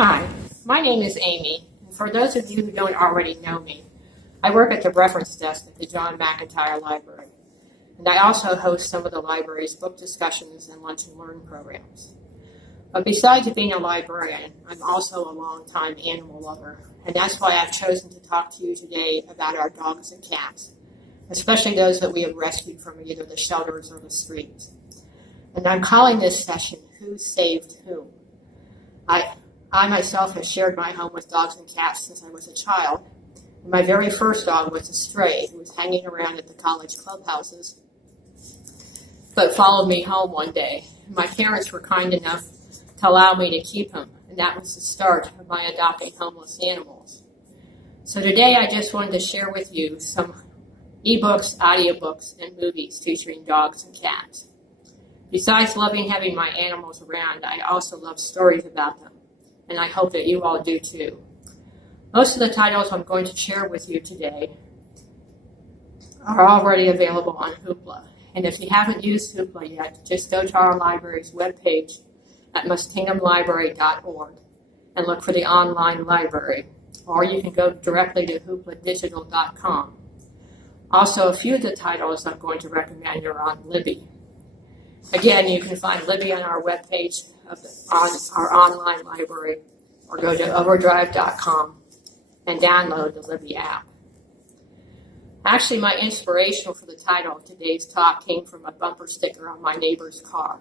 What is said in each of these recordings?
Hi, my name is Amy, and for those of you who don't already know me, I work at the reference desk at the John McIntyre Library, and I also host some of the library's book discussions and lunch and learn programs. But besides being a librarian, I'm also a longtime animal lover, and that's why I've chosen to talk to you today about our dogs and cats, especially those that we have rescued from either the shelters or the streets. And I'm calling this session, Who Saved Whom? I myself have shared my home with dogs and cats since I was a child. And my very first dog was a stray who was hanging around at the college clubhouses, but followed me home one day. My parents were kind enough to allow me to keep him, and that was the start of my adopting homeless animals. So today I just wanted to share with you some ebooks, audiobooks, and movies featuring dogs and cats. Besides loving having my animals around, I also love stories about them, and I hope that you all do too. Most of the titles I'm going to share with you today are already available on Hoopla. And if you haven't used Hoopla yet, just go to our library's webpage at mustkingdomlibrary.org and look for the online library, or you can go directly to hoopladigital.com. Also, a few of the titles I'm going to recommend are on Libby. Again, you can find Libby on our webpage on our online library, or go to overdrive.com and download the Libby app. Actually, my inspiration for the title of today's talk came from a bumper sticker on my neighbor's car.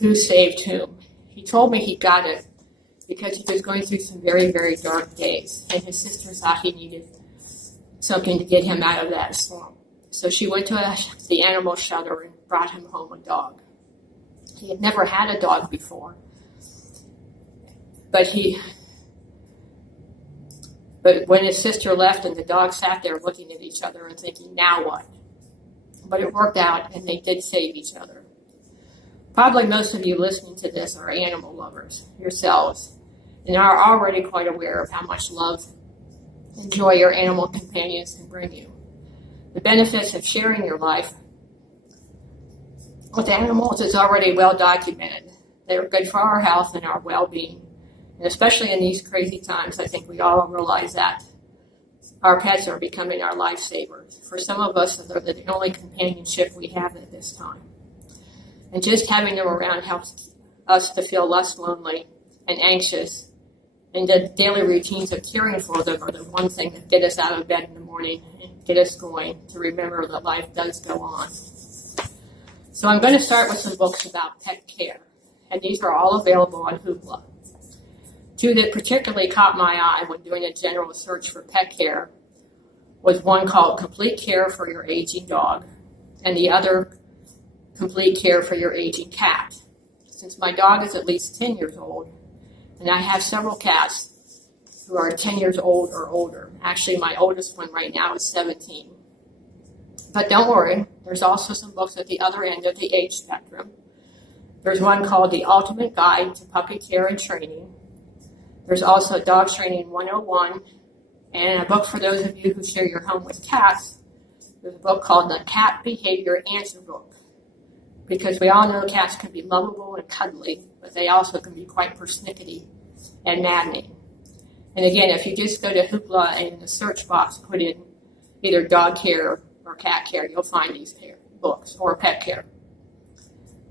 Who saved whom? He told me he got it because he was going through some very, very dark days, and his sister thought he needed something to get him out of that slump. So she went to the animal shelter and brought him home a dog. He had never had a dog before, but when his sister left and the dog sat there looking at each other and thinking, now what? But it worked out, and they did save each other. Probably most of you listening to this are animal lovers yourselves, and are already quite aware of how much love and joy your animal companions can bring you. The benefits of sharing your life with animals is already well documented. They're good for our health and our well-being. And especially in these crazy times, I think we all realize that our pets are becoming our lifesavers. For some of us, they're the only companionship we have at this time. And just having them around helps us to feel less lonely and anxious. And the daily routines of caring for them are the one thing that get us out of bed in the morning and get us going to remember that life does go on. So I'm going to start with some books about pet care, and these are all available on Hoopla. Two that particularly caught my eye when doing a general search for pet care was one called Complete Care for Your Aging Dog, and the other Complete Care for Your Aging Cat. Since my dog is at least 10 years old, and I have several cats who are 10 years old or older. Actually, my oldest one right now is 17. But don't worry, there's also some books at the other end of the age spectrum. There's one called The Ultimate Guide to Puppy Care and Training. There's also Dog Training 101, and a book for those of you who share your home with cats. There's a book called The Cat Behavior Answer Book, because we all know cats can be lovable and cuddly, but they also can be quite persnickety and maddening. And again, if you just go to Hoopla and in the search box put in either dog care or cat care, you'll find these books, or pet care.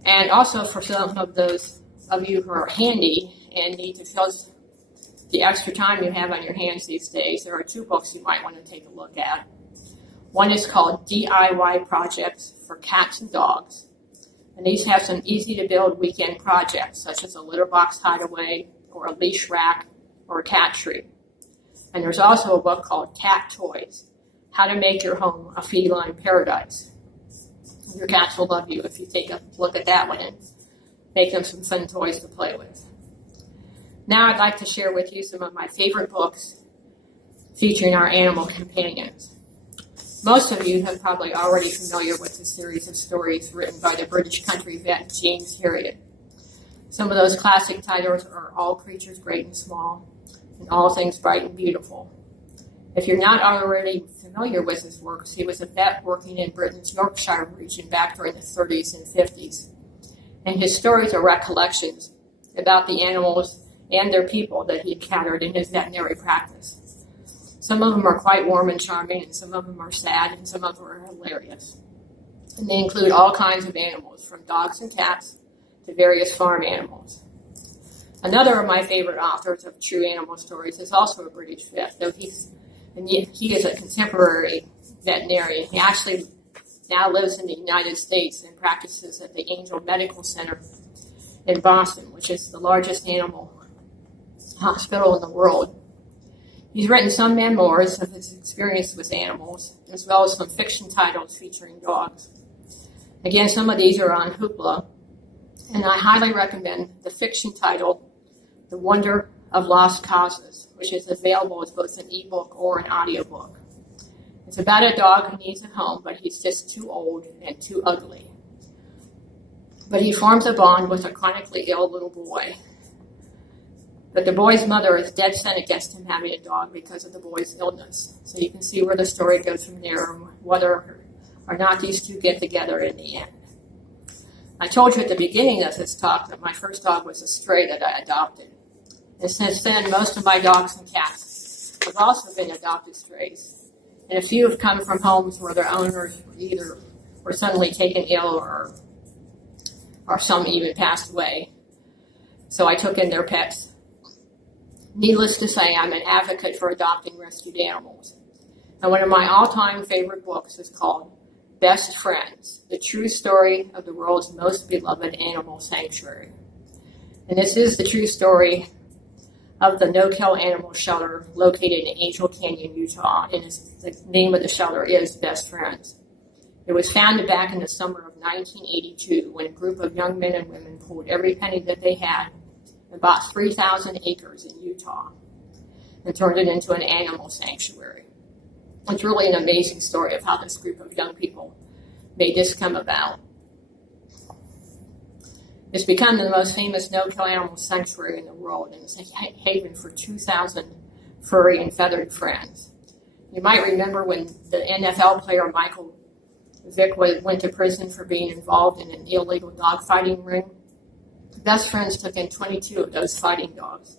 And also for some of those of you who are handy and need to fill the extra time you have on your hands these days, there are two books you might want to take a look at. One is called DIY Projects for Cats and Dogs. And these have some easy-to-build weekend projects, such as a litter box hideaway, or a leash rack, or a cat tree. And there's also a book called Cat Toys, How to Make Your Home a Feline Paradise. Your cats will love you if you take a look at that one and make them some fun toys to play with. Now I'd like to share with you some of my favorite books featuring our animal companions. Most of you have probably already familiar with the series of stories written by the British country vet James Herriot. Some of those classic titles are All Creatures Great and Small and All Things Bright and Beautiful. If you're not already familiar with his works, he was a vet working in Britain's Yorkshire region back during the 30s and 50s. And his stories are recollections about the animals and their people that he encountered in his veterinary practice. Some of them are quite warm and charming, and some of them are sad, and some of them are hilarious. And they include all kinds of animals, from dogs and cats to various farm animals. Another of my favorite authors of true animal stories is also a British vet, though he is a contemporary veterinarian. He actually now lives in the United States and practices at the Angel Medical Center in Boston, which is the largest animal hospital in the world. He's written some memoirs of his experience with animals, as well as some fiction titles featuring dogs. Again, some of these are on Hoopla, and I highly recommend the fiction title, The Wonder of Lost Causes, which is available as both an ebook or an audiobook. It's about a dog who needs a home, but he's just too old and too ugly. But he forms a bond with a chronically ill little boy. But the boy's mother is dead set against him having a dog because of the boy's illness. So you can see where the story goes from there, whether or not these two get together in the end. I told you at the beginning of this talk that my first dog was a stray that I adopted. And since then, most of my dogs and cats have also been adopted strays. And a few have come from homes where their owners either were suddenly taken ill or some even passed away. So I took in their pets. Needless to say, I'm an advocate for adopting rescued animals. And one of my all-time favorite books is called Best Friends, the true story of the world's most beloved animal sanctuary. And this is the true story of the no-kill animal shelter located in Angel Canyon, Utah, and the name of the shelter is Best Friends. It was founded back in the summer of 1982 when a group of young men and women pulled every penny that they had and bought 3,000 acres in Utah and turned it into an animal sanctuary. It's really an amazing story of how this group of young people made this come about. It's become the most famous no-kill animal sanctuary in the world, and it's a haven for 2,000 furry and feathered friends. You might remember when the NFL player Michael Vick went to prison for being involved in an illegal dog fighting ring. Best Friends took in 22 of those fighting dogs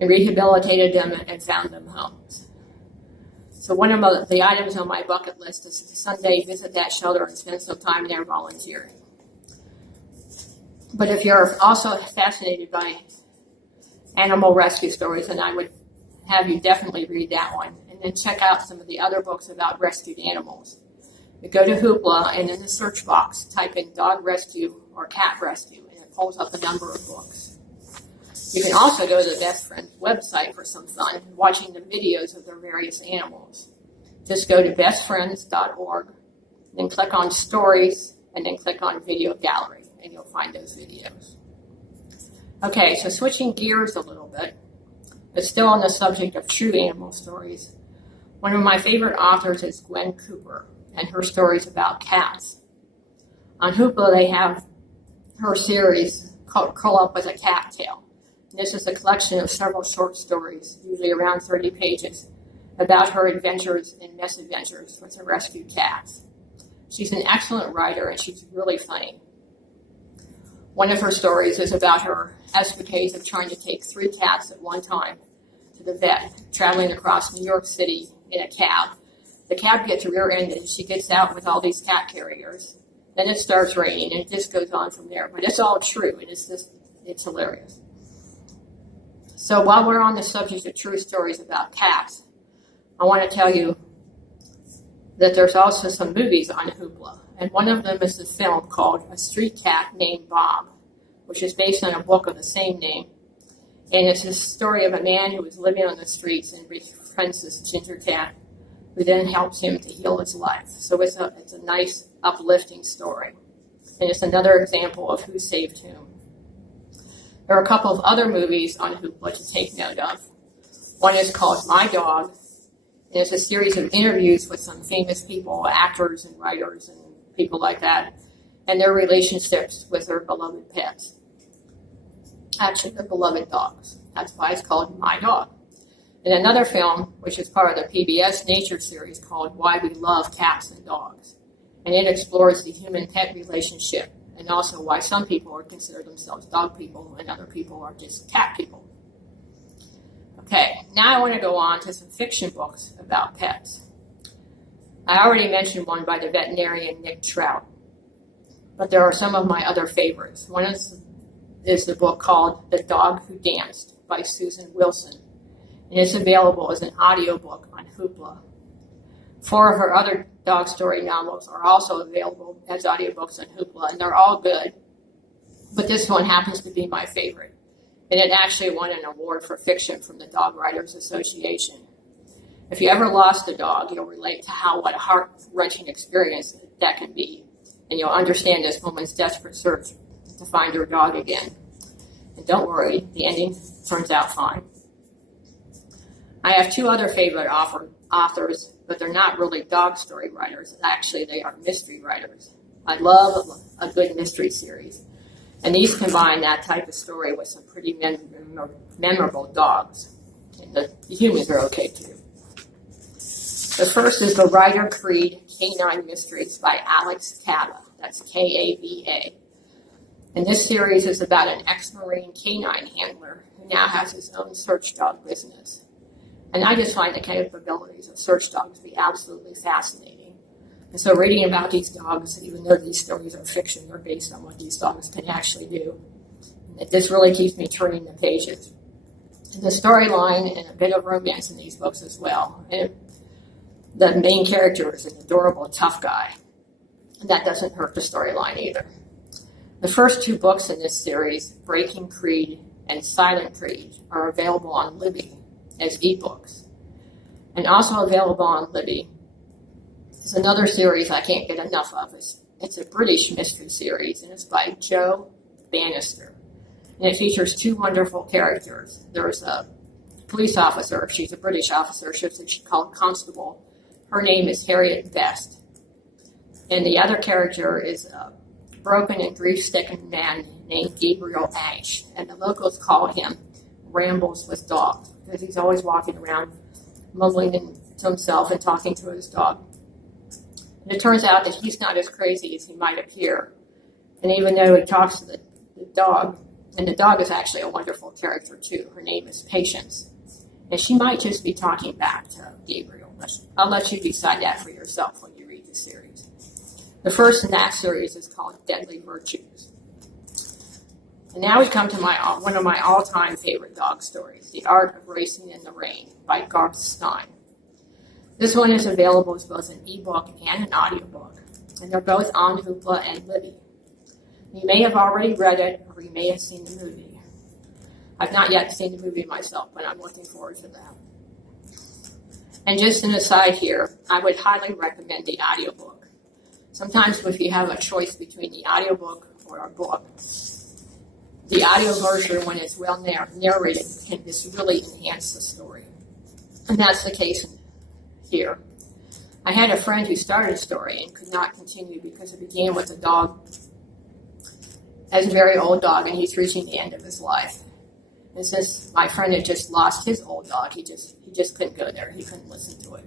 and rehabilitated them and found them homes. So one of the items on my bucket list is to someday visit that shelter and spend some time there volunteering. But if you're also fascinated by animal rescue stories, then I would have you definitely read that one. And then check out some of the other books about rescued animals. You go to Hoopla, and in the search box, type in dog rescue or cat rescue, and it pulls up a number of books. You can also go to the Best Friends website for some fun, watching the videos of their various animals. Just go to bestfriends.org, then click on Stories, and then click on Video Gallery, and you'll find those videos. Okay, so switching gears a little bit, but still on the subject of true animal stories, one of my favorite authors is Gwen Cooper, and her stories about cats. On Hoopla, they have her series called Curl Up with a Cat Tail. This is a collection of several short stories, usually around 30 pages, about her adventures and misadventures with her rescued cats. She's an excellent writer, and she's really funny. One of her stories is about her escapades of trying to take 3 cats at one time to the vet, traveling across New York City in a cab. The cab gets rear-ended, and she gets out with all these cat carriers. Then it starts raining, and it just goes on from there. But it's all true, and it's hilarious. So while we're on the subject of true stories about cats, I want to tell you that there's also some movies on Hoopla. And one of them is the film called A Street Cat Named Bob, which is based on a book of the same name. And it's a story of a man who is living on the streets and befriends this ginger cat, who then helps him to heal his life. So it's a nice, uplifting story. And it's another example of who saved whom. There are a couple of other movies on Hoopla to take note of. One is called My Dog, and it's a series of interviews with some famous people, actors and writers and people like that, and their relationships with their beloved pets. Actually, their beloved dogs. That's why it's called My Dog. And another film, which is part of the PBS Nature series, called Why We Love Cats and Dogs. And it explores the human-pet relationship and also why some people are consider themselves dog people and other people are just cat people. Okay, now I want to go on to some fiction books about pets. I already mentioned one by the veterinarian Nick Trout, but there are some of my other favorites. One is the book called The Dog Who Danced by Susan Wilson, and it's available as an audiobook on Hoopla. 4 of her other dog story novels are also available as audiobooks on Hoopla, and they're all good, but this one happens to be my favorite, and it actually won an award for fiction from the Dog Writers Association. If you ever lost a dog, you'll relate to what a heart-wrenching experience that can be, and you'll understand this woman's desperate search to find her dog again. And don't worry, the ending turns out fine. I have 2 other favorite authors, but they're not really dog story writers. Actually, they are mystery writers. I love a good mystery series, and these combine that type of story with some pretty memorable dogs. And the humans are okay too. The first is the Ryder Creed Canine Mysteries by Alex Kava. That's Kava. And this series is about an ex-Marine canine handler who now has his own search dog business. And I just find the capabilities of search dogs to be absolutely fascinating. And so reading about these dogs, even though these stories are fiction, they're based on what these dogs can actually do. And this really keeps me turning the pages. And the storyline and a bit of romance in these books as well. And the main character is an adorable, tough guy. And that doesn't hurt the storyline either. The first 2 books in this series, Breaking Creed and Silent Creed, are available on Libby as ebooks. And also available on Libby is another series I can't get enough of. It's a British mystery series, and it's by Jo Bannister. And it features 2 wonderful characters. There's a police officer. She's a British officer. She's called Constable. Her name is Harriet Best. And the other character is a broken and grief-stricken man named Gabriel Ash. And the locals call him Rambles with Dogs, because he's always walking around mumbling to himself and talking to his dog. And it turns out that he's not as crazy as he might appear. And even though he talks to the dog, and the dog is actually a wonderful character too. Her name is Patience. And she might just be talking back to Gabriel. I'll let you decide that for yourself when you read the series. The first in that series is called Deadly Virtues. And now we come to one of my all-time favorite dog stories, The Art of Racing in the Rain by Garth Stein. This one is available as both an ebook and an audiobook, and they're both on Hoopla and Libby. You may have already read it, or you may have seen the movie. I've not yet seen the movie myself, but I'm looking forward to that. And just an aside here, I would highly recommend the audiobook. Sometimes if you have a choice between the audiobook or a book, the audio version, when it's well narrated, can just really enhance the story. And that's the case here. I had a friend who started a story and could not continue because it began with a dog, as a very old dog, and he's reaching the end of his life. And since my friend had just lost his old dog, he just couldn't go there. He couldn't listen to it.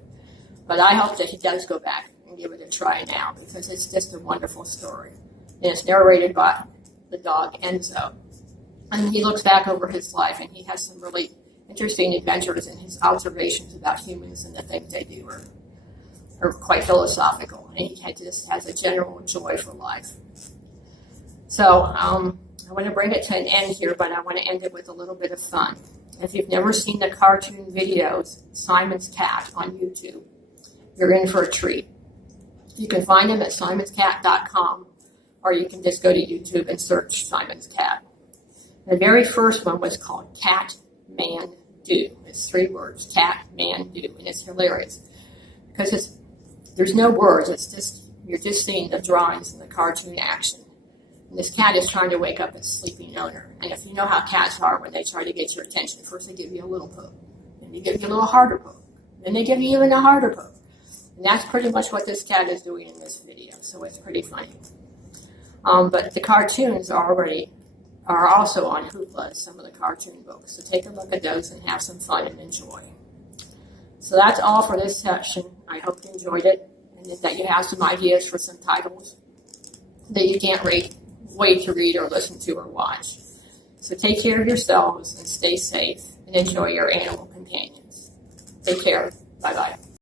But I hope that he does go back and give it a try now, because it's just a wonderful story. And it's narrated by the dog, Enzo. And he looks back over his life, and he has some really interesting adventures, and his observations about humans and the things they do are quite philosophical. And he just has a general joy for life. So I want to bring it to an end here, but I want to end it with a little bit of fun. If you've never seen the cartoon videos, Simon's Cat on YouTube, you're in for a treat. You can find them at simonscat.com, or you can just go to YouTube and search Simon's Cat. The very first one was called Cat Man Do. It's 3 words, Cat Man Do, and it's hilarious because there's no words. It's just you're just seeing the drawings and the cartoon action. And this cat is trying to wake up its sleeping owner. And if you know how cats are when they try to get your attention, first they give you a little poke, then they give you a little harder poke, then they give you even a harder poke. And that's pretty much what this cat is doing in this video, so it's pretty funny. But the cartoons are also on Hoopla, some of the cartoon books. So take a look at those and have some fun and enjoy. So that's all for this session. I hope you enjoyed it, and that you have some ideas for some titles that you can't way to read or listen to or watch. So take care of yourselves and stay safe and enjoy your animal companions. Take care. Bye-bye.